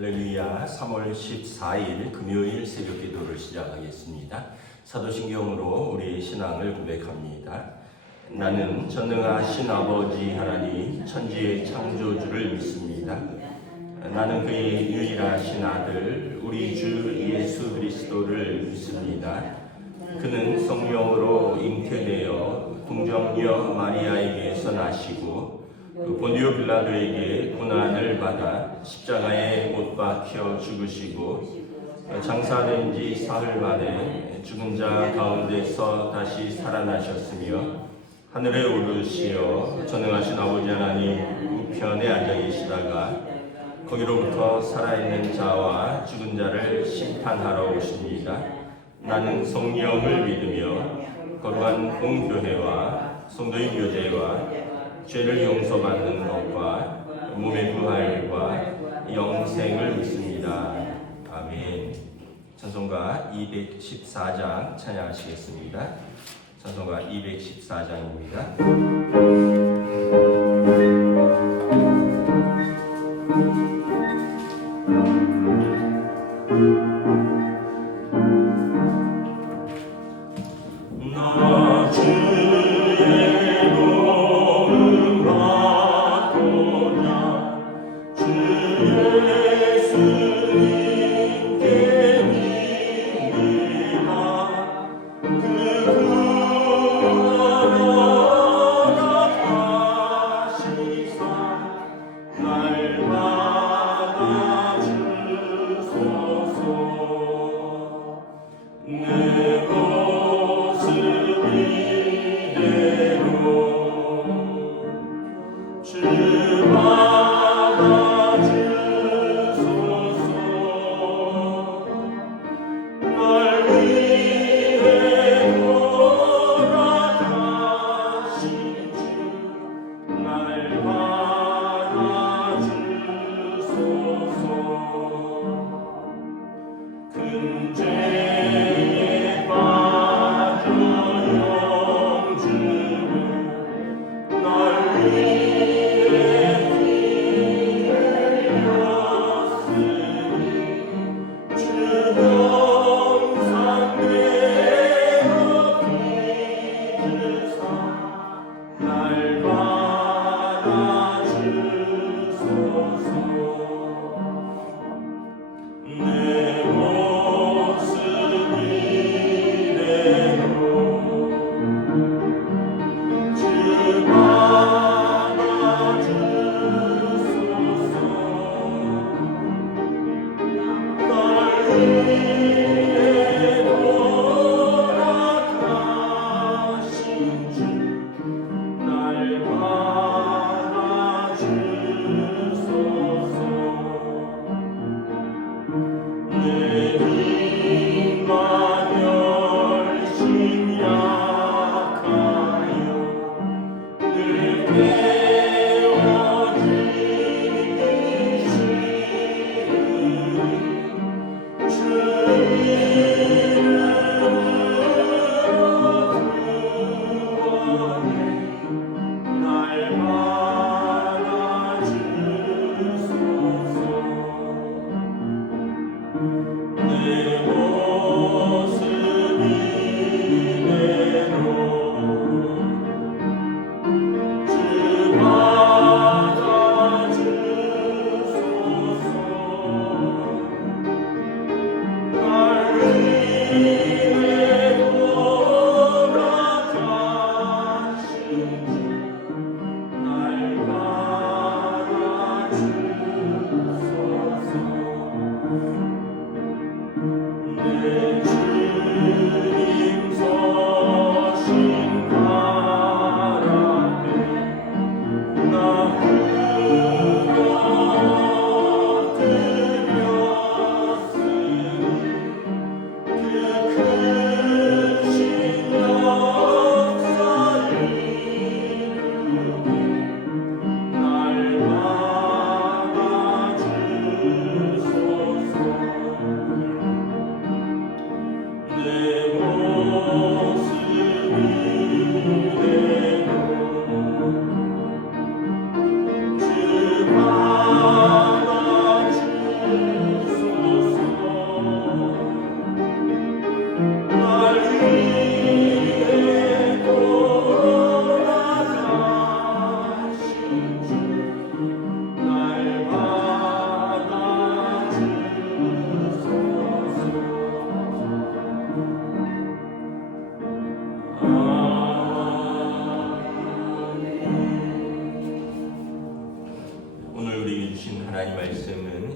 할렐루야. 3월 14일 금요일 새벽 기도를 시작하겠습니다. 사도신경으로 우리의 신앙을 고백합니다. 나는 전능하신 아버지 하나님 천지의 창조주를 믿습니다. 나는 그의 유일하신 아들 우리 주 예수 그리스도를 믿습니다. 그는 성령으로 잉태되어 동정녀 마리아에게서 나시고 본디오 빌라도에게 고난을 받아 십자가에 못 박혀 죽으시고 장사된 지 사흘 만에 죽은 자 가운데서 다시 살아나셨으며 하늘에 오르시어 전능하신 아버지 하나님 우편에 앉아 계시다가 거기로부터 살아있는 자와 죽은 자를 심판하러 오십니다. 나는 성령을 믿으며 거룩한 공교회와 성도의 교제와 죄를 용서받는 것과 몸의 부활과 영생을 믿습니다. 아멘. 찬송가 214장 찬양하시겠습니다. 찬송가 214장입니다.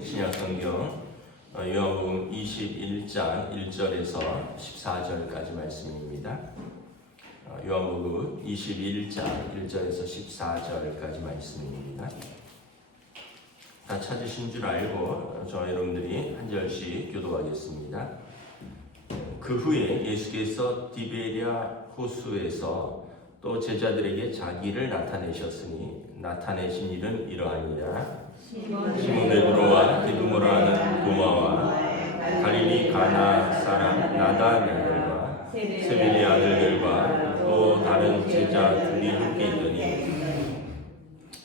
신약성경 요한복음 21장 1절에서 14절까지 말씀입니다. 요한복음 21장 1절에서 14절까지 말씀입니다. 다 찾으신 줄 알고 저 여러분들이 한 절씩 교도하겠습니다. 그 후에 예수께서 디베랴 호수에서 또 제자들에게 자기를 나타내셨으니 나타내신 일은 이러하니라. 시몬 베드로와 디두모라 하는 도마와 갈릴리 가나 사람 나다나엘과 세베의 아들들과 또 다른 제자 둘이 함께 있더니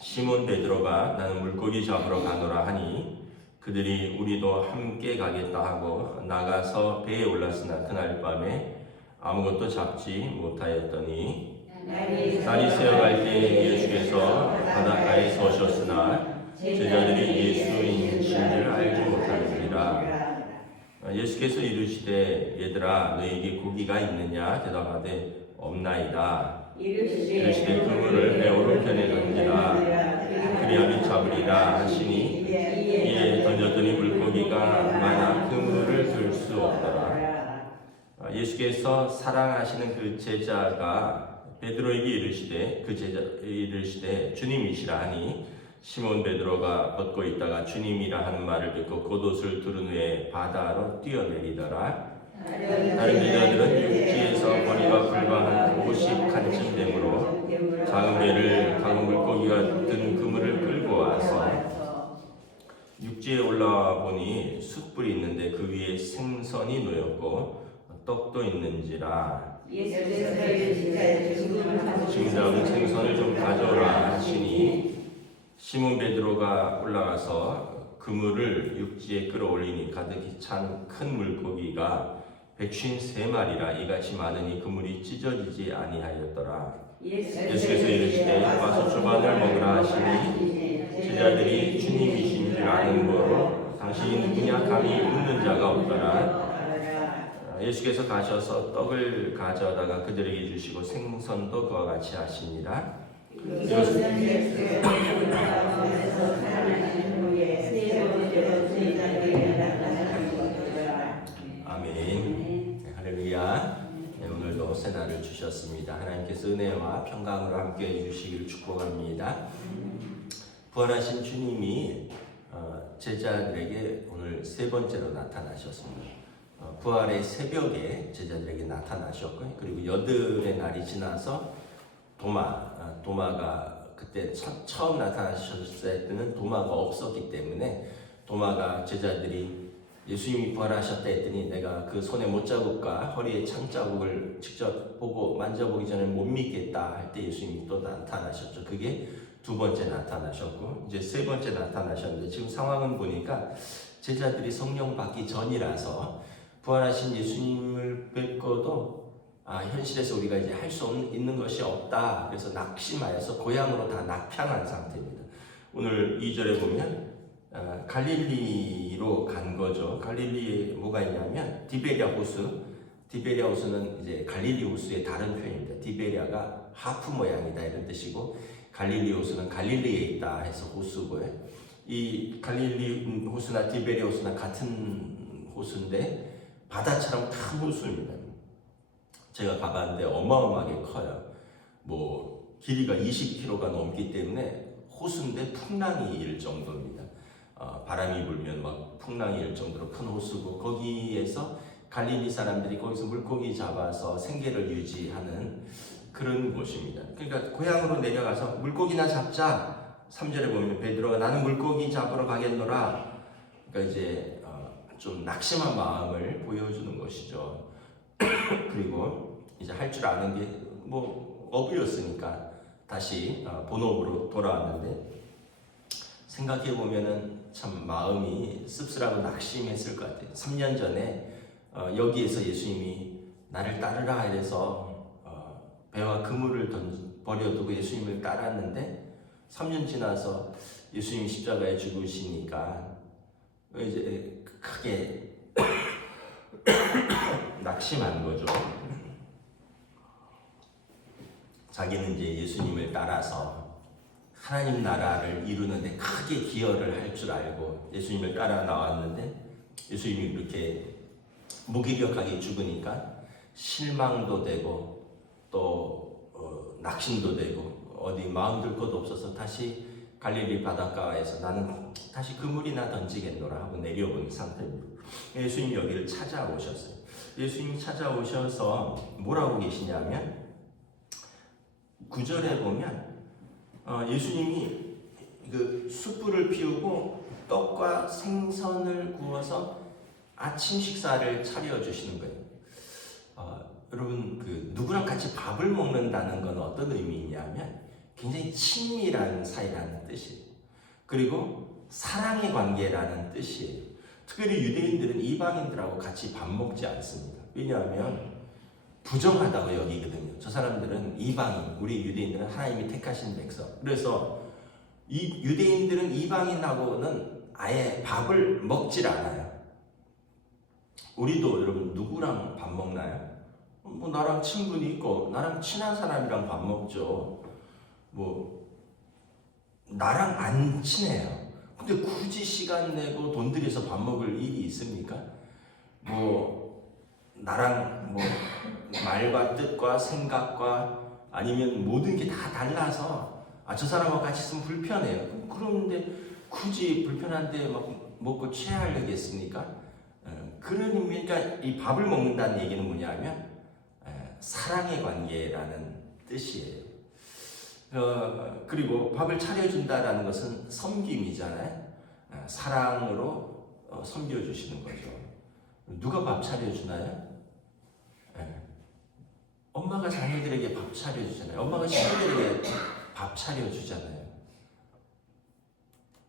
시몬 베드로가 나는 물고기 잡으러 가노라 하니 그들이 우리도 함께 가겠다 하고 나가서 배에 올랐으나 그날 밤에 아무것도 잡지 못하였더니 날이 새어갈 때 예수께서 바닷가에 서셨으나 제자들이 예수인 줄 알지 못하느니라. 예수께서 이르시되 얘들아 너희에게 고기가 있느냐 대답하되 없나이다. 이르시되 그물을 배 오른편에 던지라 그리하면 잡으리라 하시니 이에 던졌더니 물고기가 많아 그물을 들 수 없더라. 예수께서 사랑하시는 그 제자가 베드로에게 이르시되 주님이시라 하니 시몬 베드로가 벗고 있다가 주님이라 하는 말을 듣고 겉옷을 두른 후에 바다로 뛰어내리더라. 다른 제자들은 육지에서 거리가 불과 50칸쯤 되므로 작은 배를 작은 물고기가 든 그물을 끌고 와서 육지에 올라와 보니 숯불이 있는데 그 위에 생선이 놓였고 떡도 있는지라. 지금 잡은 생선을 좀 가져오라 하시니 시몬 베드로가 올라가서 그물을 육지에 끌어올리니 가득히 찬 큰 물고기가 153마리라 이같이 많으니 그물이 찢어지지 아니하였더라. 예수께서 이르시되 와서 조반을 먹으라 하시니 제자들이 주님이신 줄 아는 거로 당신이 누구냐 감히 묻는 자가 없더라. 예수께서 가셔서 떡을 가져다가 그들에게 주시고 생선도 그와 같이 하시니라. 아멘. 할렐루야. 네, 오늘도 새날을 주셨습니다. 하나님께서 은혜와 평강으로 함께 해주시기를 축복합니다. 부활하신 주님이 제자들에게 오늘 세 번째로 나타나셨습니다. 부활의 새벽에 제자들에게 나타나셨고요. 그리고 여덟의 날이 지나서 도마가 그때 처음 나타나셨을 때는 도마가 없었기 때문에 도마가 제자들이 예수님이 부활하셨다 했더니 내가 그 손에 못자국과 허리에 창자국을 직접 보고 만져보기 전에 못 믿겠다 할 때 예수님이 또 나타나셨죠. 그게 두 번째 나타나셨고 이제 세 번째 나타나셨는데 지금 상황은 보니까 제자들이 성령 받기 전이라서 부활하신 예수님을 뵙고도 현실에서 우리가 이제 할 수 있는 것이 없다. 그래서 낙심하여서 고향으로 다 낙향한 상태입니다. 오늘 2절에 보면 갈릴리로 간 거죠. 갈릴리에 뭐가 있냐면 디베랴 호수는 이제 갈릴리 호수의 다른 표현입니다. 디베랴가 하프 모양이다 이런 뜻이고 갈릴리 호수는 갈릴리에 있다 해서 호수고요. 이 갈릴리 호수나 디베랴 호수나 같은 호수인데 바다처럼 큰 호수입니다. 제가 가봤는데 어마어마하게 커요. 뭐 길이가 20km가 넘기 때문에 호수인데 풍랑이 일 정도입니다. 바람이 불면 막 풍랑이 일 정도로 큰 호수고 거기에서 갈릴리 사람들이 거기서 물고기 잡아서 생계를 유지하는 그런 곳입니다. 그러니까 고향으로 내려가서 물고기나 잡자. 3절에 보면 베드로가 나는 물고기 잡으러 가겠노라. 그러니까 이제 좀 낙심한 마음을 보여주는 것이죠. 그리고 이제 할 줄 아는 게 뭐 어부였으니까 다시 본업으로 돌아왔는데 생각해 보면은 참 마음이 씁쓸하고 낙심했을 것 같아요. 3년 전에 여기에서 예수님이 나를 따르라 이래서 배와 그물을 버려두고 예수님을 따랐는데 3년 지나서 예수님이 십자가에 죽으시니까 이제 크게 낙심한 거죠. 자기는 이제 예수님을 따라서 하나님 나라를 이루는데 크게 기여를 할 줄 알고 예수님을 따라 나왔는데 예수님이 이렇게 무기력하게 죽으니까 실망도 되고 또 낙심도 되고 어디 마음 들 곳 없어서 다시 갈릴리 바닷가에서 나는 다시 그물이나 던지겠노라 하고 내려온 상태입니다. 예수님이 여기를 찾아오셨어요. 예수님이 찾아오셔서 뭐라고 계시냐면 9절에 보면 예수님이 그 숯불을 피우고 떡과 생선을 구워서 아침 식사를 차려주시는 거예요. 여러분 그 누구랑 같이 밥을 먹는다는 건 어떤 의미냐면 굉장히 친밀한 사이라는 뜻이에요. 그리고 사랑의 관계라는 뜻이에요. 특별히 유대인들은 이방인들하고 같이 밥 먹지 않습니다. 왜냐하면 부정하다고 여기거든요. 저 사람들은 이방인, 우리 유대인들은 하나님이 택하신 백성. 그래서 이 유대인들은 이방인하고는 아예 밥을 먹질 않아요. 우리도 여러분 누구랑 밥 먹나요? 뭐 나랑 친분이 있고 나랑 친한 사람이랑 밥 먹죠. 뭐 나랑 안 친해요. 근데 굳이 시간 내고 돈 들여서 밥 먹을 일이 있습니까? 뭐 나랑 뭐 말과 뜻과 생각과 아니면 모든 게 다 달라서 저 사람하고 같이 있으면 불편해요. 그런데 굳이 불편한데 막 먹고 취하려겠습니까? 그런 의미니까 이 밥을 먹는다는 얘기는 뭐냐면 사랑의 관계라는 뜻이에요. 그리고 밥을 차려준다라는 것은 섬김이잖아요. 사랑으로 섬겨주시는 거죠. 누가 밥 차려주나요? 엄마가 자녀들에게 밥 차려주잖아요. 엄마가 친구들에게 밥 차려주잖아요.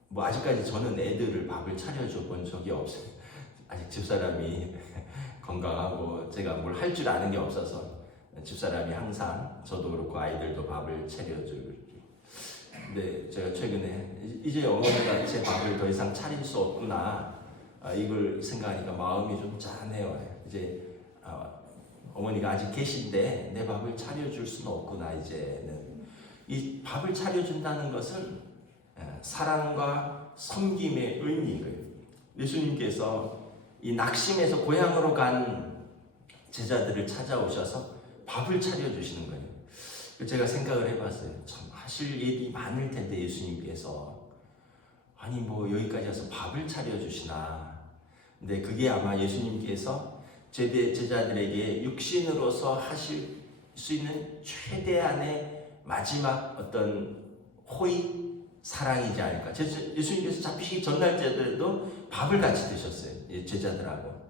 뭐 아직까지 저는 애들을 밥을 차려줘 본 적이 없어요. 아직 집사람이 건강하고 제가 뭘 할 줄 아는 게 없어서 집사람이 항상 저도 그렇고 아이들도 밥을 차려주고. 근데 제가 최근에 이제 어머니가 제 밥을 더 이상 차릴 수 없구나 이걸 생각하니까 마음이 좀 짠해요. 이제 어머니가 아직 계신데 내 밥을 차려줄 수는 없구나. 이제는 이 밥을 차려준다는 것은 사랑과 섬김의 의미인 거예요. 예수님께서 이 낙심에서 고향으로 간 제자들을 찾아오셔서 밥을 차려주시는 거예요. 제가 생각을 해봤어요. 참 하실 일이 많을 텐데 예수님께서 아니 뭐 여기까지 와서 밥을 차려주시나. 근데 그게 아마 예수님께서 제자들에게 육신으로서 하실 수 있는 최대한의 마지막 어떤 호의, 사랑이지 않을까. 예수님께서 잡히시기 전날째도 밥을 같이 드셨어요. 제자들하고.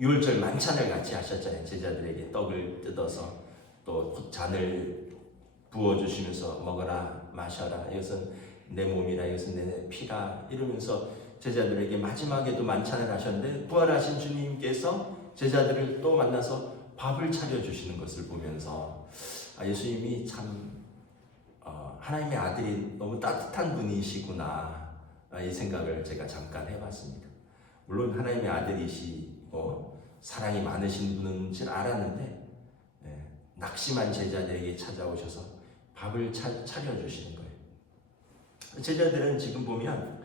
6월절 만찬을 같이 하셨잖아요. 제자들에게 떡을 뜯어서 또 잔을 부어주시면서 먹어라 마셔라. 이것은 내 몸이라 이것은 내 피라 이러면서 제자들에게 마지막에도 만찬을 하셨는데 부활하신 주님께서 제자들을 또 만나서 밥을 차려주시는 것을 보면서 예수님이 참 하나님의 아들이 너무 따뜻한 분이시구나 이 생각을 제가 잠깐 해봤습니다. 물론 하나님의 아들이시고 사랑이 많으신 분인 줄 알았는데 낙심한 제자들에게 찾아오셔서 밥을 차려주시는 거예요. 제자들은 지금 보면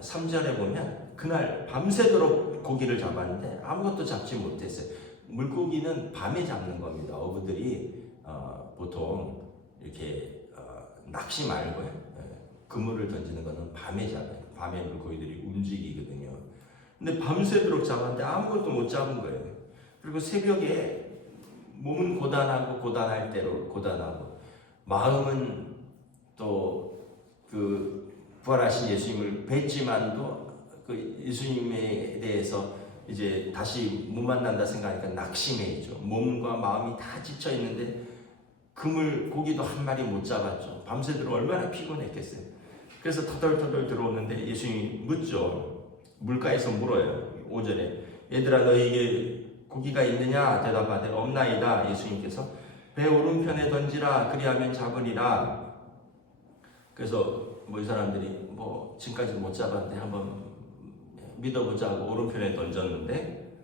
3절에 보면 그날 밤새도록 고기를 잡았는데 아무것도 잡지 못했어요. 물고기는 밤에 잡는 겁니다. 어부들이 보통 이렇게 낚시 말고요. 그물을 던지는 것은 밤에 잡아요. 밤에 물고기들이 움직이거든요. 근데 밤새도록 잡았는데 아무것도 못 잡은 거예요. 그리고 새벽에 몸은 고단하고 고단할 대로 고단하고 마음은 또 그 부활하신 예수님을 뵀지만도 그 예수님에 대해서 이제 다시 못 만난다 생각하니까 낙심해있죠. 몸과 마음이 다 지쳐 있는데 그물 고기도 한 마리 못 잡았죠. 밤새도록 얼마나 피곤했겠어요. 그래서 터덜터덜 들어오는데 예수님이 묻죠. 물가에서 물어요. 5절에 얘들아 너희에게 고기가 있느냐 대답하되 없나이다. 예수님께서 배 오른편에 던지라 그리하면 잡으리라. 그래서 이 사람들이 지금까지 못 잡았는데 한번 믿어보자 하고 오른편에 던졌는데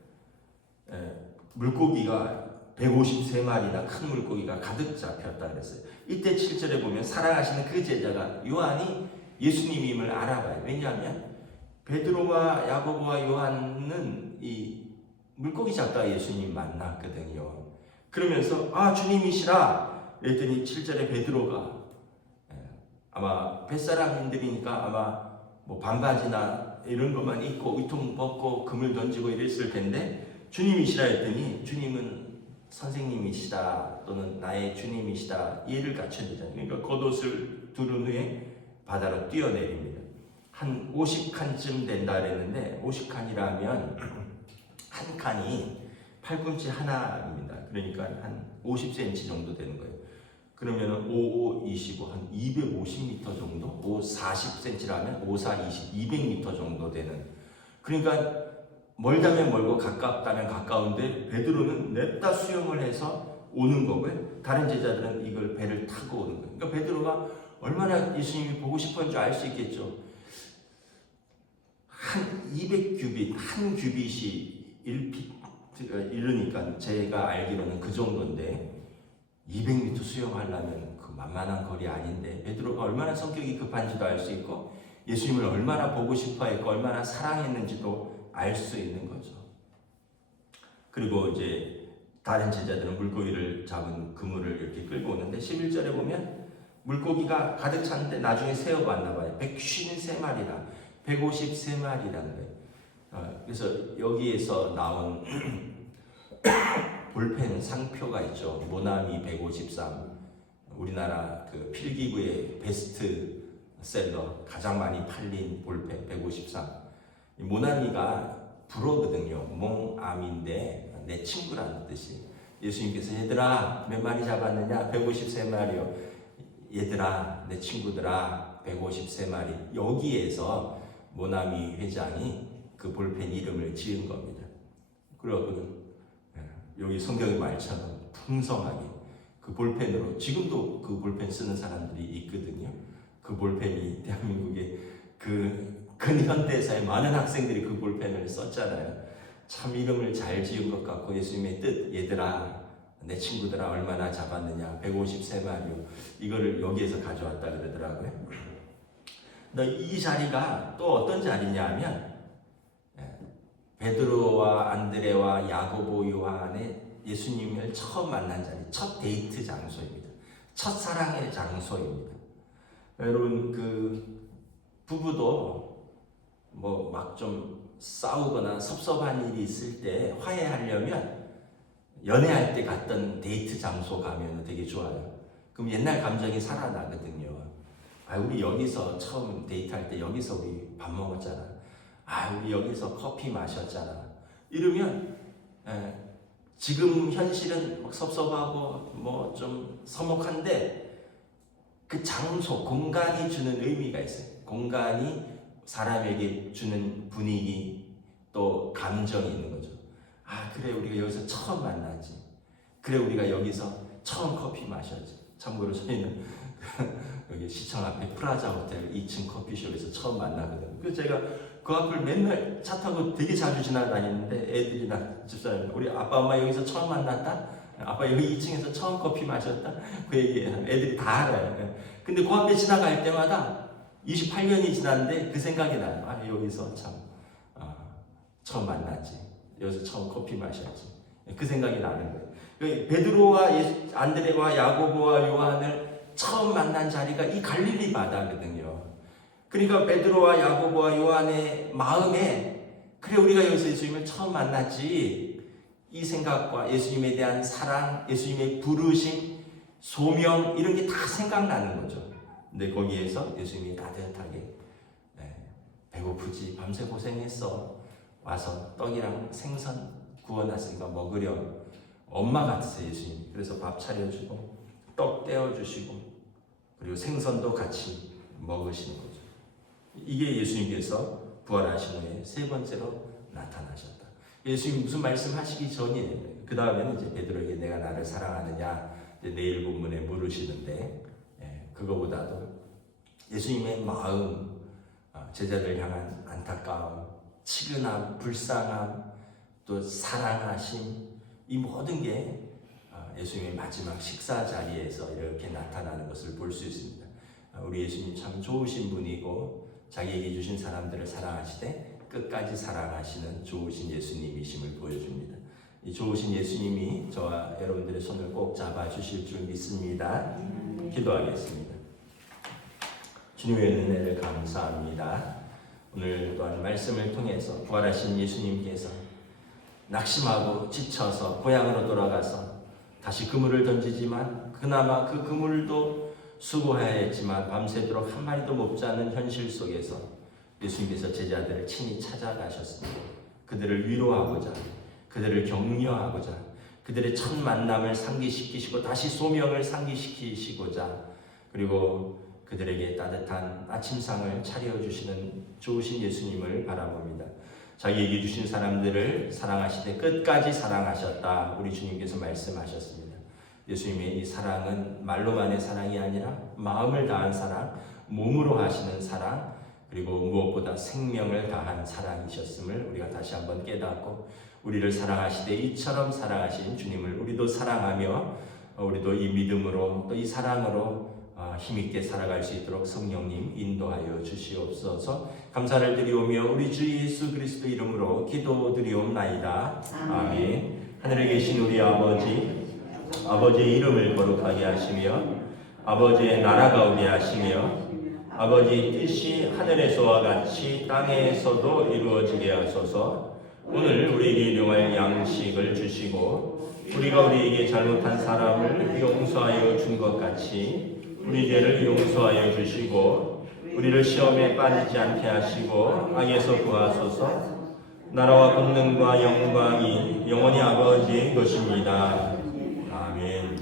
물고기가 153마리나 큰 물고기가 가득 잡혔다 그랬어요. 이때 7절에 보면 사랑하시는 그 제자가 요한이 예수님임을 알아봐요. 왜냐하면 베드로와 야고보와 요한은 이 물고기 잡다가 예수님 만났거든요. 그러면서 주님이시라 그랬더니 7절에 베드로가 아마 뱃사람인들이니까 아마 뭐 반바지나 이런 것만 입고 위통 벗고 금을 던지고 이랬을 텐데 주님이시라 했더니 주님은 선생님이시다 또는 나의 주님이시다 이해를 갖춰야 되잖아요. 그러니까 겉옷을 두른 후에 바다로 뛰어내립니다. 한 50칸쯤 된다 그랬는데 50칸이라면 한 칸이 팔꿈치 하나입니다. 그러니까 한 50cm 정도 되는 거예요. 그러면 5, 5, 25, 한 250m 정도? 5, 40cm라면 5, 4, 20, 200m 정도 되는. 그러니까 멀다면 멀고 가깝다면 가까운데 베드로는 냅다 수영을 해서 오는 거고요. 다른 제자들은 이걸 배를 타고 오는 거예요. 그러니까 베드로가 얼마나 예수님이 보고 싶었는지 알 수 있겠죠. 한 200규빗, 한 규빗이 1피, 이러니까 제가 알기로는 그 정도인데 200m 수영하려면 그 만만한 거리 아닌데 베드로가 얼마나 성격이 급한지도 알 수 있고 예수님을 얼마나 보고 싶어 했고 얼마나 사랑했는지도 알 수 있는 거죠. 그리고 이제 다른 제자들은 물고기를 잡은 그물을 이렇게 끌고 오는데 11절에 보면 물고기가 가득 찼는데 나중에 세어 봤나 봐요. 153마리라 153마리라는 거예요. 그래서 여기에서 나온 볼펜 상표가 있죠. 모나미 153, 우리나라 그 필기구의 베스트셀러 가장 많이 팔린 볼펜 153. 모나미가 불어거든요. 몽암인데 내 친구라는 뜻이. 예수님께서 얘들아 몇 마리 잡았느냐? 153마리요. 얘들아 내 친구들아 153마리. 여기에서 모나미 회장이 그 볼펜 이름을 지은 겁니다. 그리고 여기 성경의 말처럼 풍성하게 그 볼펜으로 지금도 그 볼펜 쓰는 사람들이 있거든요. 그 볼펜이 대한민국의 그 근현대사의 많은 학생들이 그 볼펜을 썼잖아요. 참 이름을 잘 지은 것 같고 예수님의 뜻 얘들아 내 친구들아 얼마나 잡았느냐 153마리요. 이거를 여기에서 가져왔다 그러더라고요. 이 자리가 또 어떤 자리냐 하면 베드로와 안드레와 야고보 요한의 예수님을 처음 만난 자리, 첫 데이트 장소입니다. 첫 사랑의 장소입니다. 여러분 그 부부도 뭐 막 좀 싸우거나 섭섭한 일이 있을 때 화해하려면 연애할 때 갔던 데이트 장소 가면 되게 좋아요. 그럼 옛날 감정이 살아나거든요. 우리 여기서 처음 데이트할 때 여기서 우리 밥 먹었잖아. 우리 여기서 커피 마셨잖아. 이러면 지금 현실은 막 섭섭하고 뭐 좀 서먹한데 그 장소, 공간이 주는 의미가 있어요. 공간이 사람에게 주는 분위기 또 감정이 있는 거죠. 그래 우리가 여기서 처음 만났지. 그래 우리가 여기서 처음 커피 마셨지. 참고로 저희는 여기 시청 앞에 프라자 호텔 2층 커피숍에서 처음 만나거든요. 그래서 제가 그 앞을 맨날 차 타고 되게 자주 지나다니는데 애들이나 집사람 우리 아빠 엄마 여기서 처음 만났다? 아빠 여기 2층에서 처음 커피 마셨다? 그 얘기 애들이 다 알아요. 근데 그 앞에 지나갈 때마다 28년이 지났는데 그 생각이 나요. 여기서 참 처음 만났지. 여기서 처음 커피 마셨지. 그 생각이 나는 거예요. 베드로와 안드레와 야고보와 요한을 처음 만난 자리가 이 갈릴리 바다거든요. 그러니까 베드로와 야고보와 요한의 마음에 그래 우리가 여기서 예수님을 처음 만났지. 이 생각과 예수님에 대한 사랑, 예수님의 부르심, 소명 이런 게 다 생각나는 거죠. 근데 거기에서 예수님이 따뜻하게 배고프지 밤새 고생했어. 와서 떡이랑 생선 구워놨으니까 먹으렴. 엄마 같으세요 예수님. 그래서 밥 차려주고 떡 떼어주시고 그리고 생선도 같이 먹으시는 거죠. 이게 예수님께서 부활하신 후에 세 번째로 나타나셨다. 예수님이 무슨 말씀하시기 전이에요. 그 다음에는 이제 베드로에게 내가 나를 사랑하느냐 내일 본문에 물으시는데 그거보다도 예수님의 마음, 제자들 향한 안타까움, 치근함, 불쌍함, 또 사랑하심 이 모든 게 예수님의 마지막 식사 자리에서 이렇게 나타나는 것을 볼 수 있습니다. 우리 예수님 참 좋으신 분이고 자기에게 주신 사람들을 사랑하시되 끝까지 사랑하시는 좋으신 예수님이심을 보여줍니다. 이 좋으신 예수님이 저와 여러분들의 손을 꼭 잡아주실 줄 믿습니다. 기도하겠습니다. 주님의 은혜를 감사합니다. 오늘 또한 말씀을 통해서 부활하신 예수님께서 낙심하고 지쳐서 고향으로 돌아가서 다시 그물을 던지지만 그나마 그 그물도 수고하였지만 밤새도록 한 마리도 못 잡는 현실 속에서 예수님께서 제자들을 친히 찾아가셨습니다. 그들을 위로하고자, 그들을 격려하고자, 그들의 첫 만남을 상기시키시고 다시 소명을 상기시키시고자, 그리고 그들에게 따뜻한 아침상을 차려주시는 좋으신 예수님을 바라봅니다. 자기에게 주신 사람들을 사랑하시되 끝까지 사랑하셨다. 우리 주님께서 말씀하셨습니다. 예수님의 이 사랑은 말로만의 사랑이 아니라 마음을 다한 사랑, 몸으로 하시는 사랑, 그리고 무엇보다 생명을 다한 사랑이셨음을 우리가 다시 한번 깨닫고 우리를 사랑하시되 이처럼 사랑하신 주님을 우리도 사랑하며 우리도 이 믿음으로 또 이 사랑으로 힘있게 살아갈 수 있도록 성령님 인도하여 주시옵소서. 감사를 드리오며 우리 주 예수 그리스도 이름으로 기도드리옵나이다. 아멘. 하늘에 계신 우리 아버지의 이름을 거룩하게 하시며 아버지의 나라가 오게 하시며 아버지 뜻이 하늘에서와 같이 땅에서도 이루어지게 하소서. 오늘 우리에게 일용할 양식을 주시고 우리가 우리에게 잘못한 사람을 용서하여 준 것 같이 우리 죄를 용서하여 주시고 우리를 시험에 빠지지 않게 하시고 악에서 구하소서. 나라와 권능과 영광이 영원히 아버지의 것입니다. 아멘.